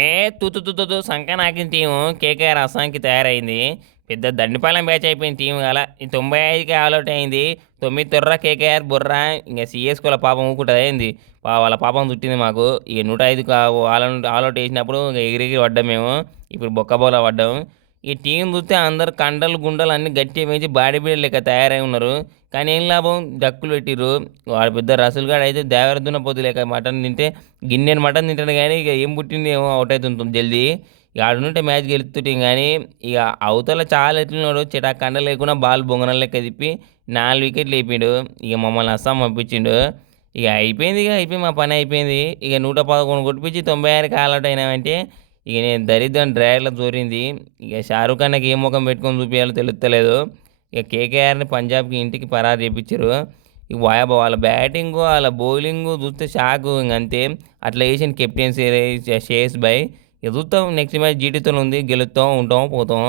ఏ తుతు తుతు సంక నాకిన team KKR అస్సాంకి తయారైంది. పెద్ద దండిపాలెం బ్యాచ్ అయిపోయింది టీం గల ఈ తొంభై ఐదుకి ఆల్అౌట్ అయింది. తొమ్మిది తొర్ర కేకేఆర్ బుర్ర ఇంకా సిఎస్కోల పాపం ఊకుంటుంది అయింది వాళ్ళ పాపం చుట్టింది మాకు. ఇక నూట ఐదు ఆల్ ఆల్అౌట్ వేసినప్పుడు ఇంకా ఎగిరిగి పడ్డాం మేము. ఇప్పుడు బొక్కబోల పడ్డాము ఈ టీం చూస్తే అందరు కండలు గుండలు అన్ని గట్టి పెంచి బాడీ బిల్డర్ లెక్క తయారై ఉన్నారు. కానీ ఏం లాభం? డక్కులు పెట్టిరు వాడు పెద్ద రసులు గాడు అయితే దేవరదున్న పోతు లేక మటన్ తింటే గిన్నెని మటన్ తింటాను కానీ ఇక ఏం పుట్టింది ఏమో అవుట్ అవుతుంటుంది జల్దీ. ఇక ఆడుంటే మ్యాచ్ గెలుతుంటే కానీ ఇక అవతల చాలా ఎట్లున్నాడు చిటా కండ లేకుండా బాల్ బొంగన లెక్క తిప్పి నాలుగు వికెట్లు వేపిండు. ఇక మమ్మల్ని అస్సాం పంపించిండు. ఇక అయిపోయింది ఇక అయిపోయి మా పని అయిపోయింది. ఇక నూట పదకొండు కొట్టిపించి తొంభై ఆరుకి ఆల్అౌట్ అయినామంటే ఇక నేను దరిద్రం డ్రైవర్లో జోరింది ఇక షారూఖ్ ఖాన్కి ఏ ముఖం పెట్టుకొని చూపించాలో తెలుస్తలేదు. ఇక కేకేఆర్ని పంజాబ్కి ఇంటికి పరారు చేయించారు ఇక వాయబా వాళ్ళ బ్యాటింగ్ వాళ్ళ బౌలింగ్ చూస్తే షాక్ అంతే. అట్లా వేసిన కెప్టెన్సీ షేస్ బై ఇక చూస్తాం నెక్స్ట్ మ్యాచ్ జీటీతో ఉంది. గెలుస్తాం ఉంటాం పోతాం.